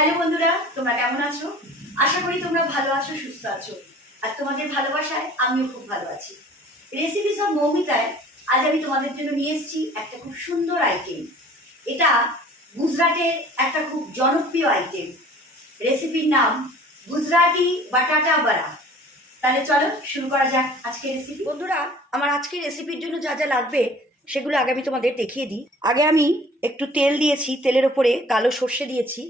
Hello বন্ধুরা, তোমরা কেমন আছো? আশা করি তোমরা ভালো আছো, সুস্থ আছো। আর তোমাদের ভালোবাসায় আমিও খুব ভালো আছি। রেসিপিস অফ মৌমিতায় আজ আমি তোমাদের জন্য নিয়ে এসেছি একটা খুব সুন্দর আইটেম। এটা গুজরাটের একটা খুব জনপ্রিয় আইটেম। রেসিপির নাম গুজরাটি বাটাটা বড়া। তাহলে চলো শুরু করা যাক আজকের রেসিপি। বন্ধুরা, আমার আজকের রেসিপির জন্য যা যা লাগবে সেগুলো আগে আমি তোমাদের দেখিয়ে দিই। আগে আমি একটু তেল দিয়েছি, তেলের ওপরে কালো সর্ষে দিয়েছি।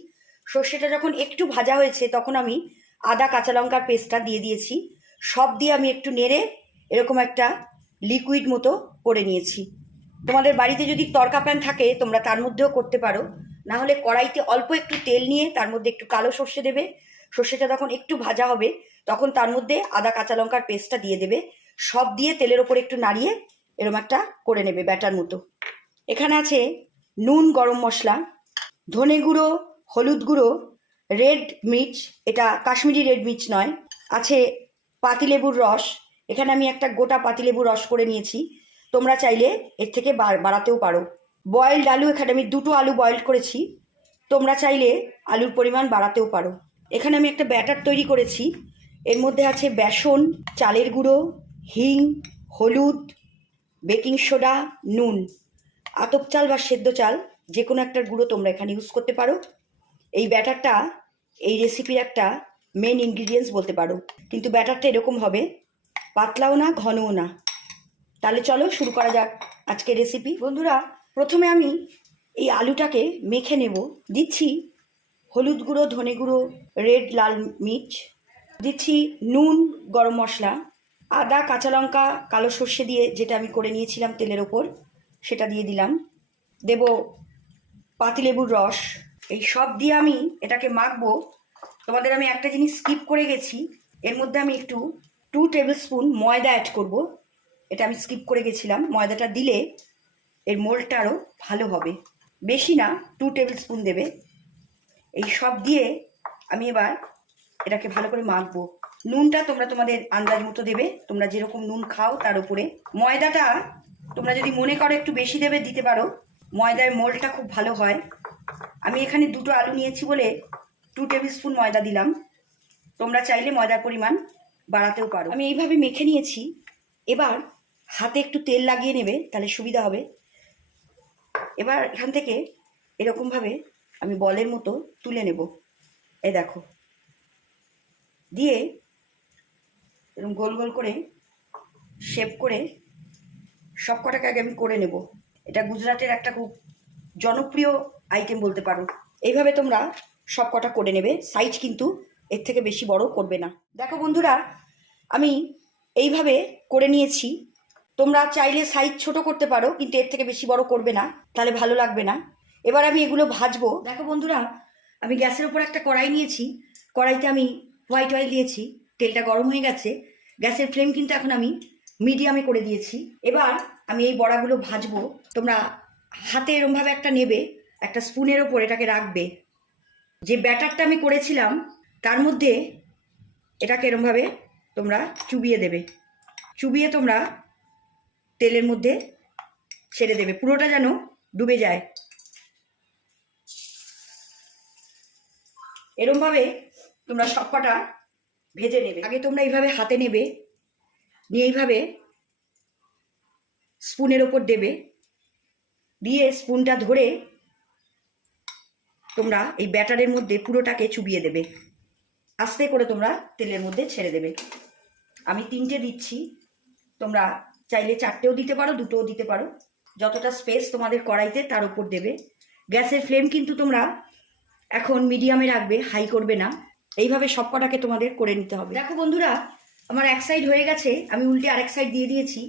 সর্ষেটা যখন একটু ভাজা হয়েছে তখন আমি আদা কাঁচা লঙ্কার পেস্টটা দিয়ে দিয়েছি। সব দিয়ে আমি একটু নেড়ে এরকম একটা লিকুইড মতো করে নিয়েছি। তোমাদের বাড়িতে যদি তড়কা প্যান থাকে তোমরা তার মধ্যেও করতে পারো, না হলে কড়াইতে অল্প একটু তেল নিয়ে তার মধ্যে একটু কালো সর্ষে দেবে। সর্ষেটা যখন একটু ভাজা হবে তখন তার মধ্যে আদা কাঁচা লঙ্কার পেস্টটা দিয়ে দেবে। সব দিয়ে তেলের ওপরে একটু নাড়িয়ে এরকম একটা করে নেবে ব্যাটার মতো। এখানে আছে নুন, গরম মশলা, ধনে গুঁড়ো, হলুদ গুঁড়ো, রেড মির্চ, এটা কাশ্মীরি রেড মির্চ নয়, আছে পাতিলেবুর রস। এখানে আমি একটা গোটা পাতিলেবুর রস করে নিয়েছি, তোমরা চাইলে এর থেকে বাড়াতেও পারো। বয়েলড আলু, এখানে আমি 2টো আলু বয়েলড করেছি, তোমরা চাইলে আলুর পরিমাণ বাড়াতেও পারো। এখানে আমি একটা ব্যাটার তৈরি করেছি, এর মধ্যে আছে বেসন, চালের গুঁড়ো, হিং, হলুদ, বেকিং সোডা, নুন। আতপ চাল বা সেদ্ধ চাল যে কোনো একটার গুঁড়ো তোমরা এখানে ইউজ করতে পারো। এই ব্যাটারটা এই রেসিপির একটা মেন ইনগ্রিডিয়েন্টস বলতে পারো, কিন্তু ব্যাটারটা এরকম হবে, পাতলাও না ঘনও না। তাহলে চলো শুরু করা যাক আজকের রেসিপি। বন্ধুরা, প্রথমে আমি এই আলুটাকে মেখে নেব। দিচ্ছি হলুদ গুঁড়ো, ধনে গুঁড়ো, রেড লাল মির্চ, দিচ্ছি নুন, গরম মশলা, আদা কাঁচা লঙ্কা কালো সর্ষে দিয়ে যেটা আমি করে নিয়েছিলাম তেলের ওপর সেটা দিয়ে দিলাম। দেব পাতিলেবুর রস। এই সব দিয়ে আমি এটাকে মাখবো। তোমাদের আমি একটা জিনিস স্কিপ করে গেছি, এর মধ্যে আমি একটু 2 টেবিল স্পুন ময়দা অ্যাড করব। এটা আমি স্কিপ করে গেছিলাম। ময়দাটা দিলে এর মোল্ডটা আরও ভালো হবে। বেশি না, 2 টেবিল স্পুন দেবে। এই সব দিয়ে আমি এবার এটাকে ভালো করে মাখবো। নুনটা তোমরা তোমাদের আন্দাজ মতো দেবে, তোমরা যেরকম নুন খাও তার উপরে। ময়দাটা তোমরা যদি মনে করো একটু বেশি দেবে দিতে পারো, ময়দায় মোল্ডটা খুব ভালো হয়। আমি এখানে 2টো আলু নিয়েছি বলে 2 টেবিল স্পুন ময়দা দিলাম, তোমরা চাইলে ময়দার পরিমাণ বাড়াতেও পারো। আমি এইভাবে মেখে নিয়েছি। এবার হাতে একটু তেল লাগিয়ে নেবে, তাহলে সুবিধা হবে। এবার এখান থেকে এরকমভাবে আমি বলের মতো তুলে নেব। এই দেখো, দিয়ে এরকম গোল গোল করে শেপ করে সব কটাকে আগে আমি করে নেব। এটা গুজরাটের একটা খুব জনপ্রিয় আইটেম বলতে পারো। এইভাবে তোমরা সব কটা করে নেবে, সাইজ কিন্তু এর থেকে বেশি বড় করবে না। দেখো বন্ধুরা, আমি এইভাবে করে নিয়েছি। তোমরা চাইলে সাইজ ছোট করতে পারো, কিন্তু এর থেকে বেশি বড় করবে না, তাহলে ভালো লাগবে না। এবার আমি এগুলো ভাজবো। দেখো বন্ধুরা, আমি গ্যাসের ওপর একটা কড়াই নিয়েছি, কড়াইতে আমি হোয়াইট অয়েল দিয়েছি, তেলটা গরম হয়ে গেছে। গ্যাসের ফ্লেম কিন্তু এখন আমি মিডিয়ামে করে দিয়েছি। এবার আমি এই বড়াগুলো ভাজবো। তোমরা হাতে এরমভাবে একটা নেবে, একটা স্পুনের ওপর এটাকে রাখবে। যে ব্যাটারটা আমি করেছিলাম তার মধ্যে এটাকে এরমভাবে তোমরা চুবিয়ে দেবে। চুবিয়ে তোমরা তেলের মধ্যে ছেড়ে দেবে, পুরোটা যেন ডুবে যায়। এরমভাবে তোমরা সবকটা ভেজে নেবে। আগে তোমরা এইভাবে হাতে নেবে, নিয়ে এইভাবে স্পুনের ওপর দেবে, দিয়ে স্পুনটা ধরে তোমরা এই ব্যাটারের মধ্যে পুরোটাকে চুবিয়ে দেবে। আস্তে করে তোমরা তেলের মধ্যে ছেড়ে দেবে। আমি 3টে দিচ্ছি, তোমরা চাইলে 4টেও দিতে পারো, 2টোও দিতে পারো, যতটা স্পেস তোমাদের কড়াইতে তার উপর দেবে। গ্যাসের ফ্লেম কিন্তু তোমরা এখন মিডিয়ামে রাখবে, হাই করবে না। এইভাবে সব কটাকে তোমাদের করে নিতে হবে। দেখো বন্ধুরা, আমার এক সাইড হয়ে গেছে, আমি উল্টে আরেক সাইড দিয়ে দিয়েছি।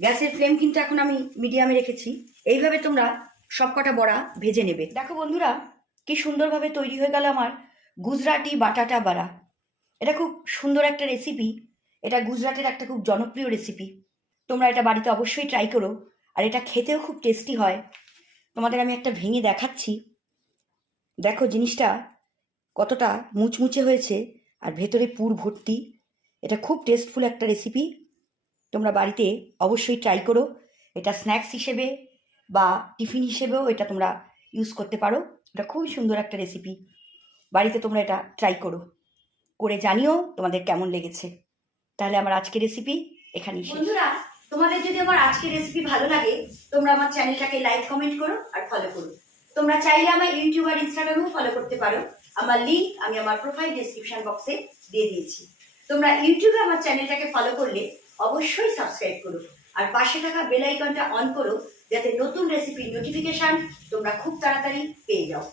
গ্যাসের ফ্লেম কিন্তু এখন আমি মিডিয়ামে রেখেছি। এইভাবে তোমরা সব কটা বড়া ভেজে নেবে। দেখো বন্ধুরা, কি সুন্দরভাবে তৈরি হয়ে গেল আমার গুজরাটি বাটাটা বড়া। এটা খুব সুন্দর একটা রেসিপি, এটা গুজরাটের একটা খুব জনপ্রিয় রেসিপি। তোমরা এটা বাড়িতে অবশ্যই ট্রাই করো, আর এটা খেতেও খুব টেস্টি হয়। তোমাদের আমি একটা ভেঙে দেখাচ্ছি। দেখো জিনিসটা কতটা মুচমুচে হয়েছে আর ভেতরে পুর ভর্তি। এটা খুব টেস্টফুল একটা রেসিপি, তোমরা বাড়িতে অবশ্যই ট্রাই করো। এটা স্ন্যাক্স হিসেবে বা টিফিন হিসেবেও এটা তোমরা ইউজ করতে পারো। এটা খুবই সুন্দর একটা রেসিপি। বাড়িতে তোমরা এটা ট্রাই করো, করে জানিও তোমাদের কেমন লেগেছে। তাহলে আমার আজকের রেসিপি এখানেই শেষ। বন্ধুরা, তোমাদের যদি আমার আজকের রেসিপি ভালো লাগে তোমরা আমার চ্যানেলটাকে লাইক কমেন্ট করো আর ফলো করো। তোমরা চাইলে আমার ইউটিউব আর ইনস্টাগ্রামেও ফলো করতে পারো। আমার লিঙ্ক আমি আমার প্রোফাইল ডেসক্রিপশন বক্সে দিয়ে দিয়েছি। তোমরা ইউটিউবে আমার চ্যানেলটাকে ফলো করলে অবশ্যই সাবস্ক্রাইব করো আর পাশে থাকা বেল আইকনটা অন করো, যাতে নতুন রেসিপির নোটিফিকেশন তোমরা খুব তাড়াতাড়ি পেয়ে যাও।